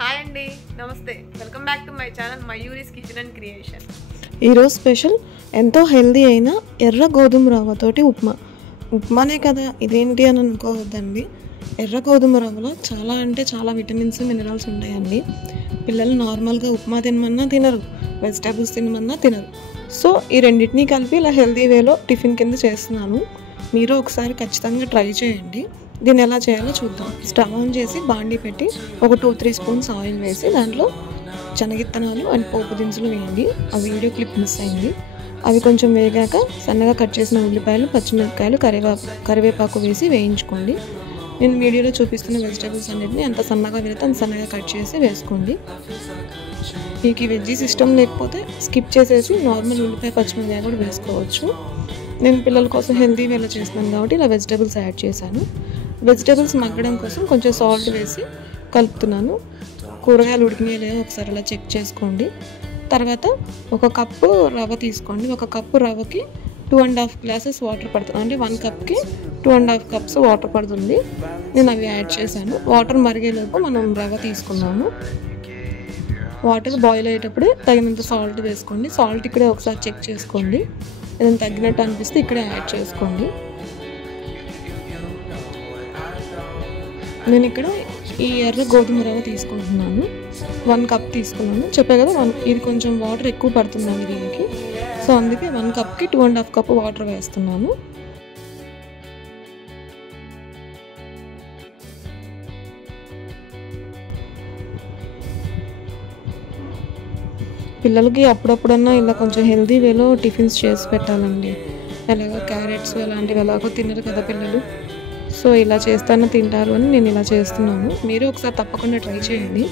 Hi అండి, నమస్తే. Welcome back to my channel Mayuri's kitchen and creation. ఈరోజు స్పెషల్ ఎంతో హెల్దీ అయిన ఎర్ర గోధుమ రవ్వతోటి ఉప్మానే కదా ఇదేంటి అని అనుకోవద్దండి. ఎర్ర గోధుమ రవ్వలో చాలా విటమిన్స్ మినరల్స్ ఉంటాయండి. పిల్లలు నార్మల్గా ఉప్మా తినమన్నా తినరు, వెజిటేబుల్స్ తినమన్నా తినరు. సో ఈ రెండింటినీ కలిపి ఇలా హెల్దీ వేలో టిఫిన్ కింద చేస్తున్నాను. మీరు ఒకసారి ఖచ్చితంగా ట్రై చేయండి. దీన్ని ఎలా చేయాలో చూద్దాం. స్టవ్ ఆన్ చేసి బాండీ పెట్టి ఒక 2-3 స్పూన్స్ ఆయిల్ వేసి దాంట్లో శనగిత్తనాలు అండ్ పోపు దినుసులు వేయండి. ఆ వీడియో క్లిప్ మిస్ అయింది. అవి కొంచెం వేగాక సన్నగా కట్ చేసిన ఉల్లిపాయలు, పచ్చిమిరపకాయలు, కరివేపాకు వేసి వేయించుకోండి. నేను వీడియోలో చూపిస్తున్న వెజిటేబుల్స్ అన్నిటిని అంత సన్నగా వేస్తే అంత సన్నగా కట్ చేసి వేసుకోండి. మీకు ఈ వెజ్జీస్ ఇష్టం లేకపోతే స్కిప్ చేసేసి నార్మల్ ఉల్లిపాయ, పచ్చిమిరపకాయ కూడా వేసుకోవచ్చు. నేను పిల్లల కోసం హెల్దీ వేలో చేస్తున్నాను కాబట్టి ఇలా వెజిటేబుల్స్ యాడ్ చేశాను. వెజిటేబుల్స్ మగ్గడం కోసం కొంచెం సాల్ట్ వేసి కలుపుతున్నాను. కూరగాయలు ఉడికినాయో లేదో ఒకసారి అలా చెక్ చేసుకోండి. తర్వాత ఒక కప్పు రవ్వ తీసుకోండి. ఒక కప్పు రవ్వకి 2.5 గ్లాసెస్ వాటర్ పడుతుంది. అంటే 1 కప్కి 2.5 కప్స్ వాటర్ పడుతుంది. నేను అవి యాడ్ చేశాను. వాటర్ మరిగేలోపు మనం రవ్వ తీసుకున్నాము. వాటర్ బాయిల్ అయ్యేటప్పుడే తగినంత సాల్ట్ వేసుకోండి. సాల్ట్ ఇక్కడే ఒకసారి చెక్ చేసుకోండి. ఏదైనా తగ్గినట్టు అనిపిస్తే ఇక్కడే యాడ్ చేసుకోండి. నేను ఇక్కడ ఈ ఎర్ర గోధుమ రవ్వ తీసుకుంటున్నాను. 1 కప్ తీసుకున్నాను. చెప్పా కదా, ఇది కొంచెం వాటర్ ఎక్కువ పడుతుందండి దీనికి. సో అందుకే 1 కప్కి 2.5 కప్ వాటర్ వేస్తున్నాను. పిల్లలకి అప్పుడప్పుడన్నా ఇలా కొంచెం హెల్దీ వేలో టిఫిన్స్ చేసి పెట్టాలండి. ఎలాగో క్యారెట్స్ అలాంటివి ఎలాగో తినరు కదా పిల్లలు. సో ఇలా చేస్తాను తింటారు అని నేను ఇలా చేస్తున్నాను. మీరు ఒకసారి తప్పకుండా ట్రై చేయండి.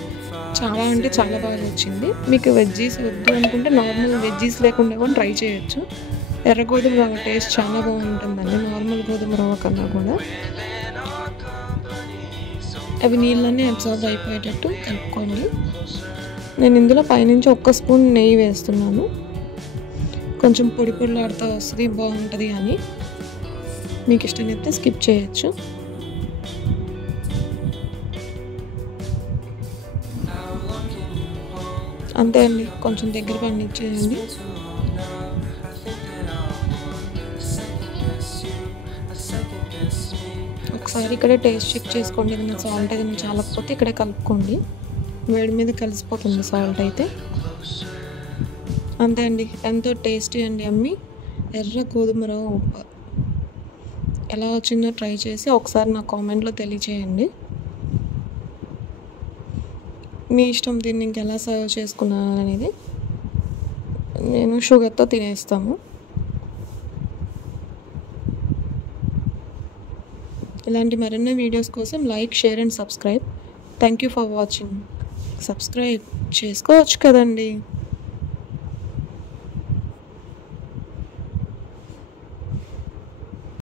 చాలా బాగా వచ్చింది. మీకు వెజ్జీస్ వద్దు అనుకుంటే నార్మల్ వెజ్జీస్ లేకుండా కూడా ట్రై చేయొచ్చు. ఎర్ర గోధుమ రవ్వ టేస్ట్ చాలా బాగుంటుందండి నార్మల్ గోధుమ రవ్వ కన్నా కూడా. అవి నీళ్ళన్నీ అబ్జర్వ్ అయిపోయేటట్టు కలుపుకోండి. నేను ఇందులో పైనుంచి 1 స్పూన్ నెయ్యి వేస్తున్నాను. కొంచెం పొడిలాడుతూ వస్తుంది, బాగుంటుంది అని. మీకు ఇష్టమైతే స్కిప్ చేయొచ్చు. అంతే అండి, కొంచెం దగ్గర పండించేయండి. ఒకసారి ఇక్కడే టేస్ట్ చెక్ చేసుకోండి. ఏదైనా సాల్ట్ ఏదైనా చాలకపోతే ఇక్కడే కలుపుకోండి. వేడి మీద కలిసిపోతుంది సాల్ట్ అయితే. అంతే అండి, ఎంతో టేస్టీ అండి అమ్మి ఎర్ర గోధుమ రవ్వ ఉప్మా. ఎలా వచ్చిందో ట్రై చేసి ఒకసారి నా కామెంట్లో తెలియచేయండి. మీ ఇష్టం, దీన్ని ఇంకెలా సర్వ్ చేసుకున్నాను అనేది. నేను షుగర్తో తినేస్తాము. ఇలాంటి మరిన్ని వీడియోస్ కోసం like, share and subscribe. Thank you for watching. Subscribe చేసుకోవచ్చు కదండి.